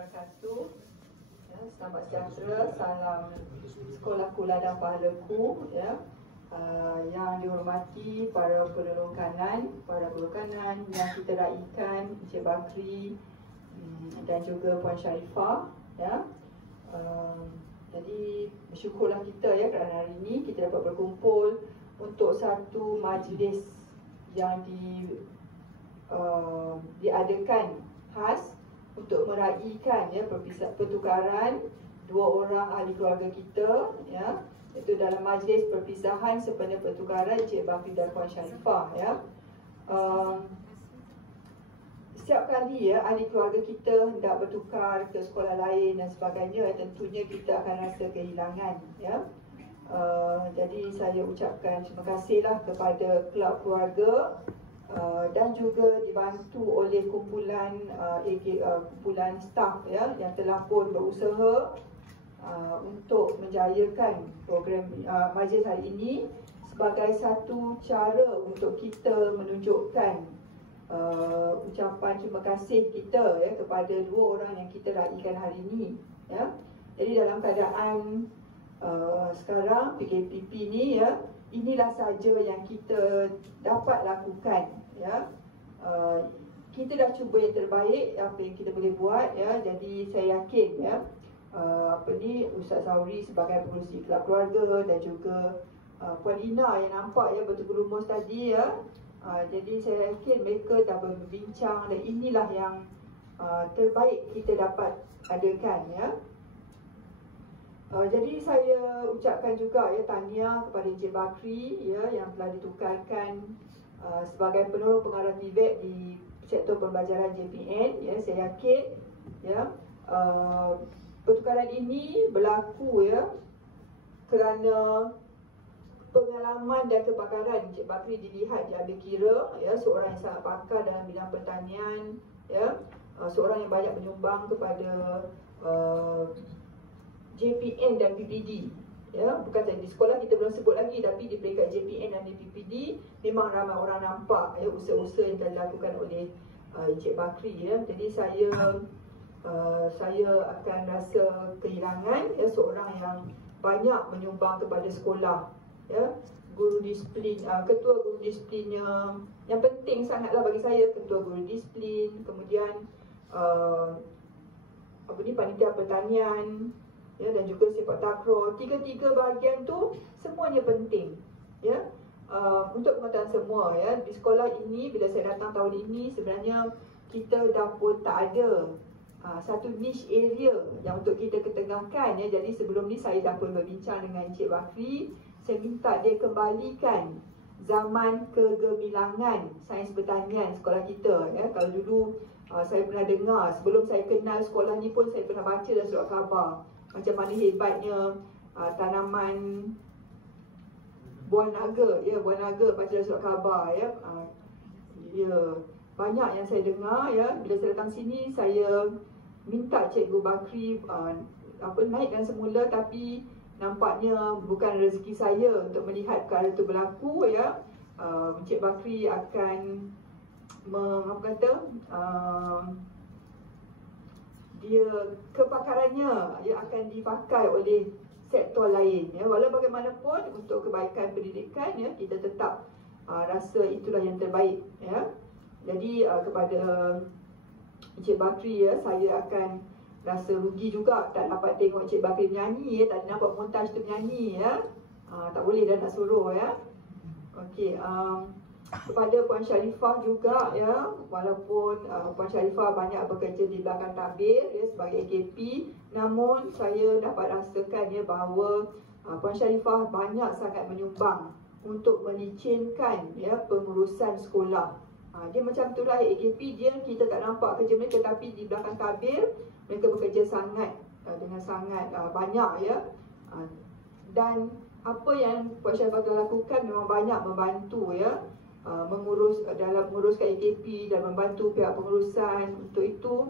wabarakatuh. Ya, selamat sejahtera, salam sekolahku ladang pahalaku. Ya. Yang dihormati para penolong kanan, yang kita raikan, Encik Bakri dan juga Puan Sharifah. Ya. Jadi bersyukurlah kita ya kerana hari ini kita dapat berkumpul untuk satu majlis yang diadakan khas untuk meraihkan ya pertukaran dua orang ahli keluarga kita ya, iaitu dalam majlis perpisahan sempena pertukaran Encik Bakri dan Puan Sharifah ya. Setiap kali ya ahli keluarga kita hendak bertukar ke sekolah lain dan sebagainya, tentunya kita akan rasa kehilangan ya. Jadi saya ucapkan terima kasihlah kepada kelab keluarga dan juga dibantu oleh kumpulan kumpulan staf ya yang telah pun berusaha untuk menjayakan program majlis hari ini sebagai satu cara untuk kita menunjukkan ucapan terima kasih kita ya kepada dua orang yang kita raikan hari ini ya. Jadi dalam keadaan sekarang PKPP ni ya, inilah saja yang kita dapat lakukan ya. Kita dah cuba yang terbaik apa yang kita boleh buat ya. Jadi saya yakin ya Ustaz Zauri sebagai pengurusi kelab keluarga dan juga Puan Lina yang nampak ya bergerumus tadi ya. Jadi saya yakin mereka dah berbincang dan inilah yang terbaik kita dapat adakan ya. Jadi saya ucapkan juga ya tahniah kepada Encik Bakri ya yang telah ditukarkan sebagai penolong pengarah TVET di sektor pembelajaran JPN ya. Saya yakin ya pertukaran ini berlaku ya kerana pengalaman dan kepakaran Encik Bakri dilihat diambil kira ya, seorang yang sangat pakar dalam bidang pertanian ya, seorang yang banyak menyumbang kepada JPN dan PPD ya. Bukan di sekolah kita belum sebut lagi, tapi di peringkat JPN dan di PPD memang ramai orang nampak ya usaha-usaha yang telah dilakukan oleh Encik Bakri ya. Jadi saya akan rasa kehilangan ya seorang yang banyak menyumbang kepada sekolah ya. Guru disiplin, ketua guru disiplin yang penting sangatlah bagi saya, ketua guru disiplin, kemudian panitia pertanian ya, dan juga sepak takraw. Tiga-tiga bahagian tu semuanya penting ya. Untuk pengetahuan semua ya, di sekolah ini bila saya datang tahun ini sebenarnya kita dah pun tak ada satu niche area yang untuk kita ketengahkan ya. Jadi sebelum ni saya dah pun berbincang dengan Encik Bakri, saya minta dia kembalikan zaman kegemilangan sains pertanian sekolah kita ya. Kalau dulu saya pernah dengar, sebelum saya kenal sekolah ni pun saya pernah baca dalam surat khabar macam mana hebatnya tanaman buah naga ya, buah naga baca dalam surat khabar ya. Ya, banyak yang saya dengar ya. Bila saya datang sini saya minta Cikgu Bakri naikkan semula, tapi nampaknya bukan rezeki saya untuk melihat perkara itu berlaku ya. Encik Bakri akan dia kepakarannya ia akan dipakai oleh sektor lain ya. Walau bagaimanapun untuk kebaikan pendidikan ya, kita tetap rasa itulah yang terbaik ya. Jadi kepada Encik Bakri ya, saya akan rasa rugi juga tak dapat tengok Encik Bakri menyanyi ya, tak nampak montaj tu menyanyi ya. Tak boleh dah nak suruh ya. Okey, kepada Puan Sharifah juga ya, walaupun Puan Sharifah banyak bekerja di belakang tabir ya, sebagai AKP, namun saya dapat rasakan ya bahawa Puan Sharifah banyak sangat menyumbang untuk melicinkan ya pengurusan sekolah. Dia macam itulah AKP dia, kita tak nampak kerja mereka, tapi di belakang tabir mereka bekerja sangat dengan sangat banyak ya. Dan apa yang Puan Sharifah telah lakukan memang banyak membantu ya, menguruskan AKP dan membantu pihak pengurusan. Untuk itu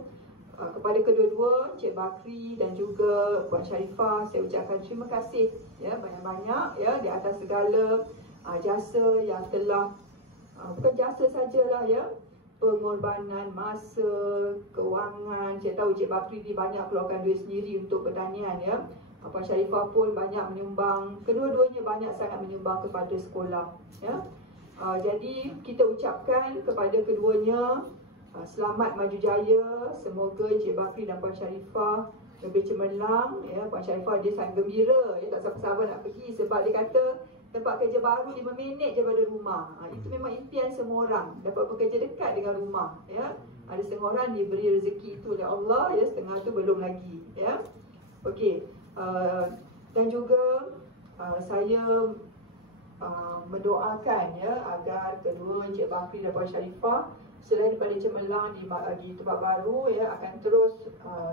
kepada kedua-dua Encik Bakri dan juga Puan Sharifah saya ucapkan terima kasih ya banyak-banyak ya, di atas segala jasa yang telah bukan jasa sajalah ya, pengorbanan masa, kewangan. Saya tahu Cik Bakri ni banyak keluarkan duit sendiri untuk pertanian ya. Puan Sharifah pun banyak menyumbang, kedua-duanya banyak sangat menyumbang kepada sekolah ya. Jadi kita ucapkan kepada keduanya selamat maju jaya. Semoga Cik Bakri dan Puan Sharifah lebih cemerlang ya. Puan Sharifah dia sangat gembira, dia tak sabar-sabar nak pergi sebab dia kata tempat kerja baru 5 minit je daripada rumah. Itu memang impian semua orang, dapat bekerja dekat dengan rumah ya. Ada setengah orang diberi rezeki itu oleh Allah ya, setengah tu belum lagi ya. Okey. Dan juga saya mendoakan ya agar kedua Encik Bakri dan Puan Sharifah selain daripada cemerlang di tempat baru ya, akan terus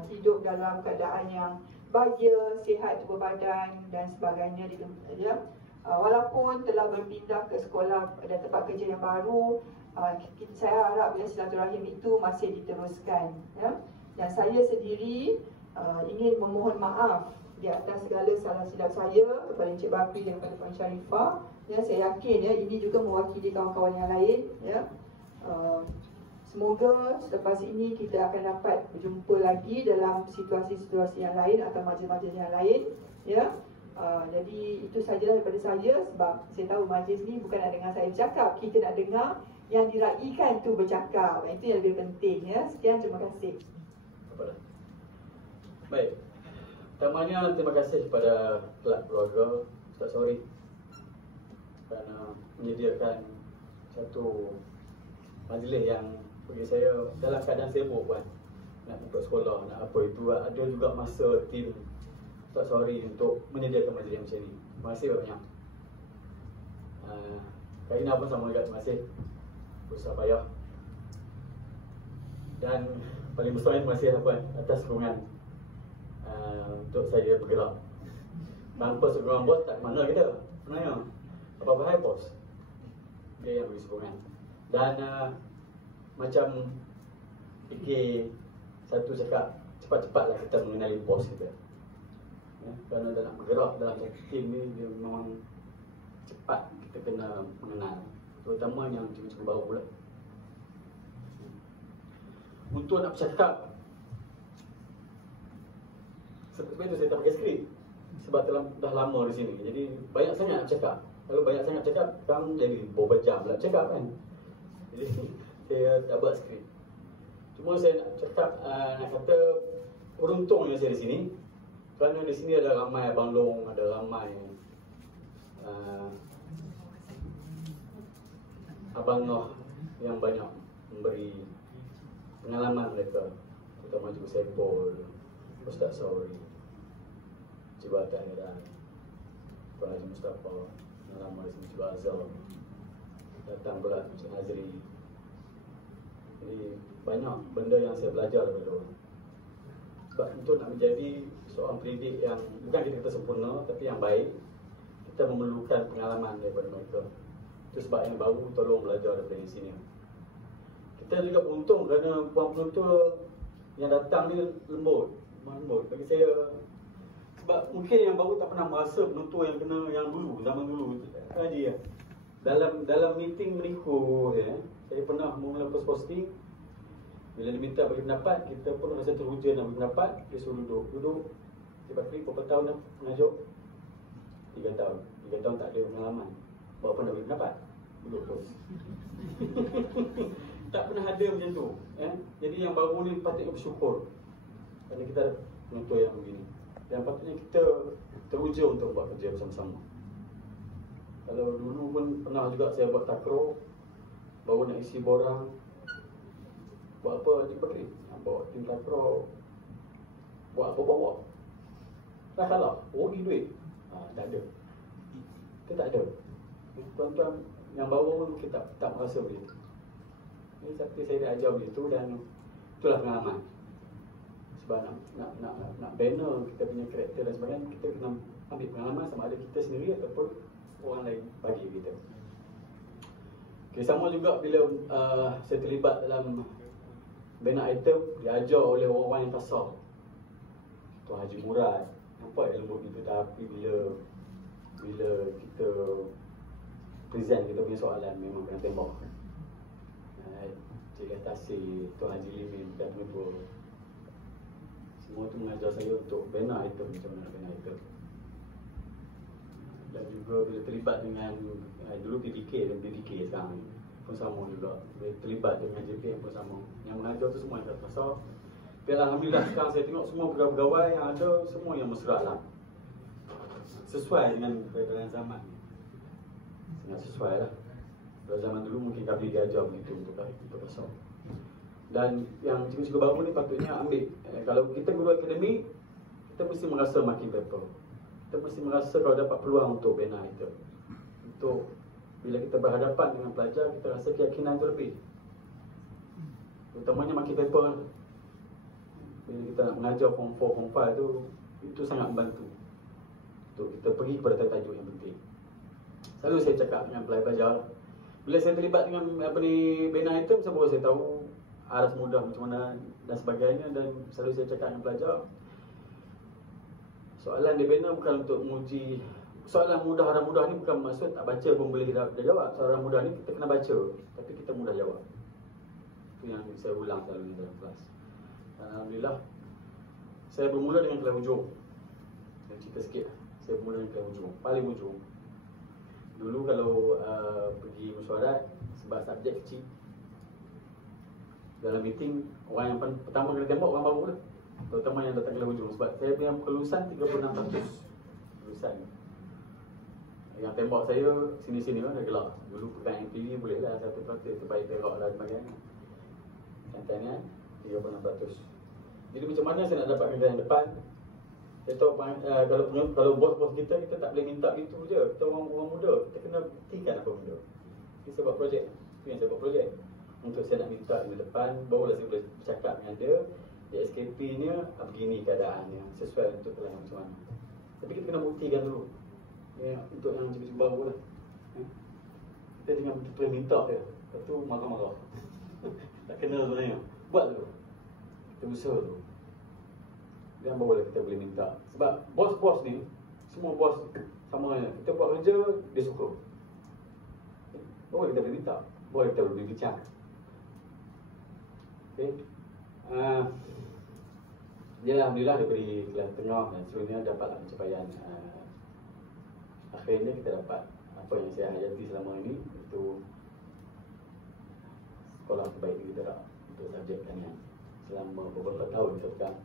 hidup dalam keadaan yang bahagia, sihat tubuh badan dan sebagainya ya. Walaupun telah berpindah ke sekolah dan tempat kerja yang baru, saya harap ya silaturahim itu masih diteruskan ya. Dan saya sendiri ingin memohon maaf di atas segala salah silap saya kepada Encik Bakri dan kepada Puan Sharifah ya. Saya yakin ya ini juga mewakili kawan-kawan yang lain ya. Semoga selepas ini kita akan dapat berjumpa lagi dalam situasi-situasi yang lain atau majlis-majlis yang lain ya. Jadi itu sajalah daripada saya, sebab saya tahu majlis ni bukan nak dengar saya bercakap, kita nak dengar yang diraikan tu bercakap. Itu yang lebih penting ya. Sekian, terima kasih. Baik. Pertamanya terima kasih kepada kelab keluarga Ustaz Sori kerana menyediakan satu majlis yang bagi saya dalam keadaan sibuk kan, nak buka sekolah, nak apa itu, ada juga masa tim Ustaz Sori untuk menyediakan majlis macam ni. Terima kasih banyak. Karina pun sama juga, terima kasih, berusaha payah. Dan paling besar terima kasih Puan atas sokongan untuk saya bergerak. Tanpa sokongan bos tak mana kita sebenarnya. Apa-apa hai bos, dia yang beri sokongan. Dan macam fikir satu cakap, cepat-cepatlah kita mengenali bos kita ya, kerana dalam bergerak dalam satu tim ni dia memang cepat kita kena mengenal, terutama yang cikgu-cikgu baru pula. Untuk nak bercakap, sebab itu saya tak pakai skrip sebab dah lama di sini, jadi banyak sangat nak bercakap. Kalau banyak sangat bercakap, kan jadi beberapa jam nak bercakap kan. Jadi saya tak buat skrip. Cuma saya nak cakap, nak kata beruntungnya saya di sini kerana di sini ada ramai abang long, ada ramai abang Noh yang banyak memberi pengalaman mereka, terutama Cikgu Sepol, Ustaz Sori, Cikgu Atta Heran, Tuan Haji Mustafa, pengalaman di sini Cikgu Azhar, datang pula Cikgu Nazri. Jadi banyak benda yang saya belajar daripada orang. Sebab untuk nak menjadi seorang pendidik yang bukan kita kata sempurna, tapi yang baik, kita memerlukan pengalaman daripada mereka. Itu sebab yang baru tolong belajar daripada yang senior. Kita juga beruntung kerana puan penonton yang datang ni lembut. Bagi saya, sebab mungkin yang baru tak pernah merasa penonton yang kena yang dulu, zaman dulu Haji ya. Dalam meeting berikut ya, saya pernah mula posting. Bila diminta bagi pendapat, kita pun rasa teruja nak bagi pendapat. Dia suruh duduk. Cik Bakri berapa tahun dah mengajar? 3 tahun. 3 tahun tak ada pengalaman. Bawa apa nak bagi pendapat? Duduk terus. Tak pernah ada macam tu ya? Jadi yang baru ni patutnya bersyukur kerana kita ada penonton yang begini. Dan patutnya kita teruja untuk buat kerja bersama-sama. Kalau dulu pun pernah juga saya buat takraw, baru nak isi borang. Buat apa Cik Bakri? Bawa tim takraw. Buat apa bawa? Tak salah, rugi duit. Tak ada. Kita tak ada. Tuan-tuan yang bawa pun kita tak merasa begitu. Ini tapi saya dah ajar begitu dan itulah pengalaman. Sebab nak banner kita punya karakter dan sebagainya, kita kena ambil pengalaman sama ada kita sendiri ataupun orang lain bagi kita. Okay, sama juga bila saya terlibat dalam banner item, diajar oleh orang-orang yang kasar. Tuan Haji Murad, nampak lembut itu, tapi bila kita present kita punya soalan memang kena tembak. Cik Tasir, Tuan Haji Limin dan Nubur. Semua tu mengajar saya untuk bina item, macam mana nak bina item. Dan juga bila terlibat dengan dulu PDK dan PDK sekarang ni pun sama juga. Bila terlibat dengan JPM pun sama. Yang mengajar tu semua yang kat pasar. Tapi alhamdulillah sekarang saya tengok semua pegawai-pegawai yang ada semua yang mesra lah. Sesuai dengan perbezaan zaman. Sangat sesuai lah. Pada zaman dulu mungkin kami diajar begitu untuk pasar. Dan yang cikgu-cikgu baru ni patutnya ambil kalau kita guru akademik, kita mesti merasa marking paper. Kita mesti merasa kalau dapat peluang untuk bina itu. Untuk bila kita berhadapan dengan pelajar, kita rasa keyakinan itu lebih. Utamanya marking paper kan. Bila kita nak mengajar form 4, form 5 tu, itu sangat membantu untuk kita pergi kepada tajuk yang penting. Selalu saya cakap dengan pelajar, bila saya terlibat dengan bina item, saya baru saya tahu aras mudah macam mana dan sebagainya. Dan selalu saya cakap dengan pelajar, soalan dia bina bukan untuk menguji. Soalan mudah aras mudah ni bukan maksud tak baca pun boleh dah jawab. Soalan mudah ni kita kena baca, tapi kita mudah jawab. Itu yang saya ulang selalu dalam kelas. Alhamdulillah, saya bermula dengan kelas hujung. Saya cerita sikit. Saya bermula dengan kelas hujung, paling hujung. Dulu kalau pergi mesyuarat, sebab subjek kecil, dalam meeting, orang yang pertama kena tembak orang baru lah. Terutama yang datang kelas hujung. Sebab saya punya kelulusan 36%. Kelulusan. Yang tembak saya sini-sini lah, dah gelap. Dulu pegang MPV boleh lah 1%, terbaik perak dan sebagainya. Santai-santai 36%. Jadi macam mana saya nak dapatkan yang depan? Saya tahu kalau bos-bos kita tak boleh minta gitu je. Kita orang muda, kita kena buktikan apa benda. Jadi saya buat projek. Itu yang saya buat projek. Untuk saya nak minta di depan, barulah saya boleh bercakap dengan dia. Dia SKP-nya begini keadaannya, sesuai untuk kelangan macam mana. Tapi kita kena buktikan dulu. Ya, untuk yang cikgu-cikgu baru lah. Kita jangan betul-betul minta dia. Lepas tu marah-marah. Tak kena sebenarnya. Buat dulu. Kita usaha dulu. Dan barulah kita boleh minta. Sebab bos-bos ni, semua bos sama je. Kita buat kerja, dia suka. Baru kita boleh minta. Baru kita boleh bincang. Okay. Dia alhamdulillah daripada kelas tengah dan seterusnya dapatlah pencapaian. Akhirnya kita dapat apa yang saya hayati selama ini, iaitu sekolah terbaik di Perak untuk subjek tanian selama beberapa tahun kita pegang.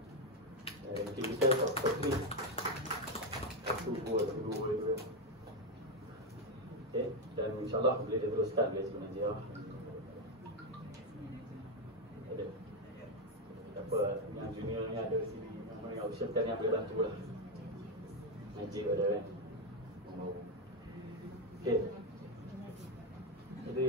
Ranking kita top 3, 1, 2 itu. Okay. Dan insyaAllah boleh diteruskan dia sebenarnya. Ada apa yang junior ni ada sini, yang official kan yang boleh bantu lah. Najib ada kan. Okay. Jadi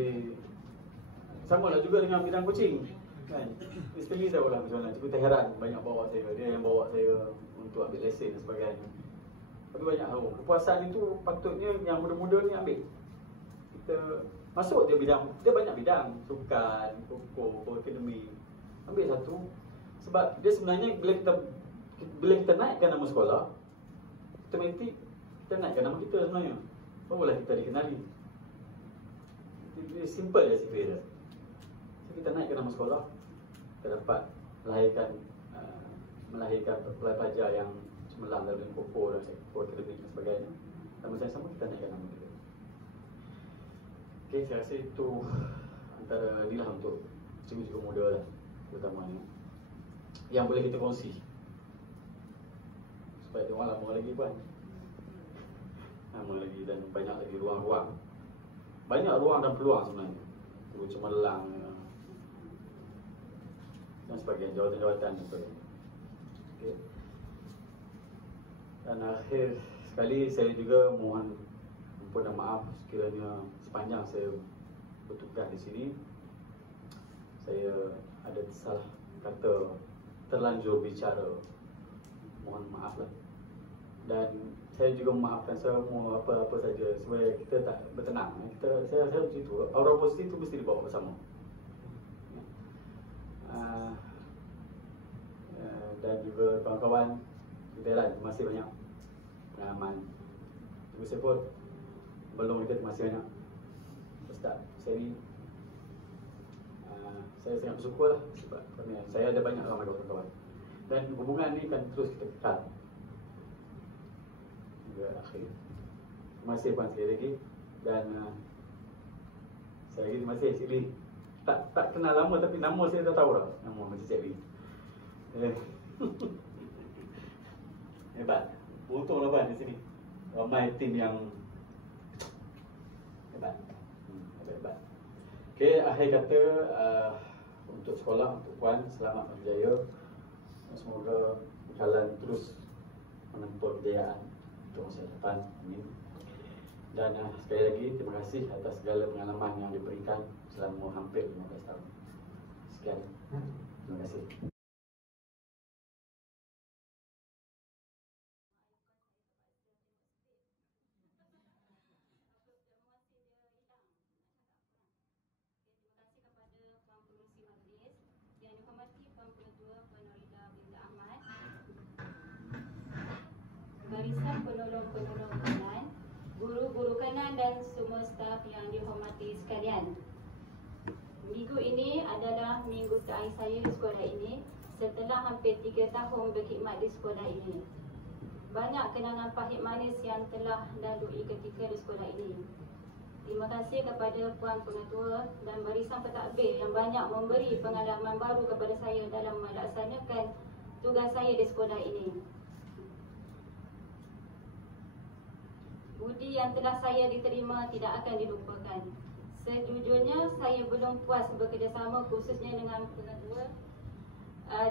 sama lah juga dengan bidang coaching kan. Sekali saya ulang macam mana, cikgu tak heran banyak bawa saya. Dia yang bawa saya untuk ambil lesen dan sebagainya. Tapi banyak tahu kepuasan itu patutnya yang muda-muda ni ambil. Kita masuk dia bidang, dia banyak bidang, sukan, pokok, akademik. Ambil satu. Sebab dia sebenarnya bila kita naikkan nama sekolah, automatik kita naikkan nama kita sebenarnya. Barulah kita dikenali. Dia simple je sifir dia. So, kita naikkan nama sekolah, kita dapat melahirkan pelajar yang cemerlang dalam pokok dan sektor akademik dan sebagainya. Dan macam sama kita naikkan nama kita. Okay, saya rasa itu antara inilah untuk cikgu-cikgu muda lah, terutamanya yang boleh kita kongsi supaya dia orang lama lagi pun lama lagi dan banyak lagi ruang-ruang, banyak ruang dan peluang sebenarnya untuk cemerlang dan sebagainya, jawatan-jawatan dan sebagainya. Okay. Dan akhir sekali saya juga mohon ampun dan maaf sekiranya sepanjang saya bertugas di sini saya ada salah kata, terlanjur bicara, mohon maaf lah. Dan saya juga memaafkan semua apa-apa saja supaya kita tak bertenang. Saya begitu. Aura positif itu mesti dibawa bersama. Dan juga kawan-kawan kita lah masih banyak pengalaman. Cikgu Saiful belum kita masih banyak. Ustaz Seri saya sangat bersyukur lah sebab saya ada banyak ramai kawan-kawan. Dan hubungan ni kan terus kita kekal hingga akhir. Terima kasih puan sekali lagi. Dan saya lagi terima kasih Cik Lee. Tak kenal lama tapi nama saya dah tahu lah. Nama macam Cik Lee. Hebat. Untunglah Ban di sini. Ramai tim yang hebat. Hebat. Okey, akhir kata untuk sekolah, untuk puan, selamat berjaya. Semoga jalan terus menempuh kejayaan untuk masa depan. Amin. Dan sekali lagi terima kasih atas segala pengalaman yang diberikan selama hampir 15 tahun. Sekian. Terima kasih. Yang dihormati Puan Ketua Puan Norida binti Ahmad, barisan penolong-penolong kanan, guru-guru kanan dan semua staf yang dihormati sekalian. Minggu ini adalah minggu terakhir saya di sekolah ini setelah hampir 3 tahun berkhidmat di sekolah ini. Banyak kenangan pahit manis yang telah lalui ketika di sekolah ini. Terima kasih kepada Puan Pengetua dan barisan pentadbir yang banyak memberi pengalaman baru kepada saya dalam melaksanakan tugas saya di sekolah ini. Budi yang telah saya diterima tidak akan dilupakan. Sejujurnya saya belum puas bekerjasama khususnya dengan Pengetua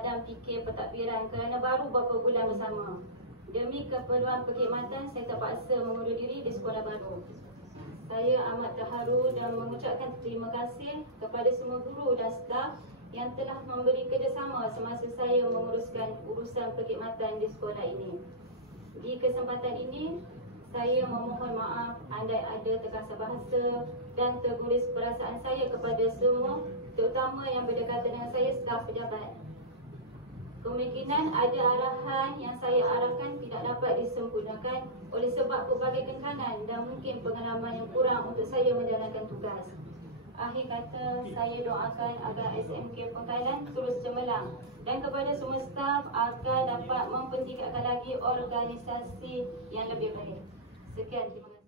dan fikir pentadbiran kerana baru beberapa bulan bersama. Demi keperluan perkhidmatan saya terpaksa mengundur diri di sekolah baru. Saya amat terharu dan mengucapkan terima kasih kepada semua guru dan staf yang telah memberi kerjasama semasa saya menguruskan urusan perkhidmatan di sekolah ini. Di kesempatan ini, saya memohon maaf andai ada terkasar bahasa dan terguris perasaan saya kepada semua, terutama yang berdekatan dengan saya staf pejabat. Kemungkinan ada arahan yang saya arahkan tidak dapat disempurnakan oleh sebab pelbagai kekanan dan mungkin pengalaman yang kurang untuk saya menjalankan tugas. Akhir kata, saya doakan agar SMK Pengkalan terus cemerlang dan kepada semua staf agar dapat mempertingkatkan lagi organisasi yang lebih baik. Sekian, terima kasih.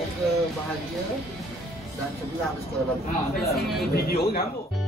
Semoga bahagia dan cemerlang di sekolah baru. Video ngamuk.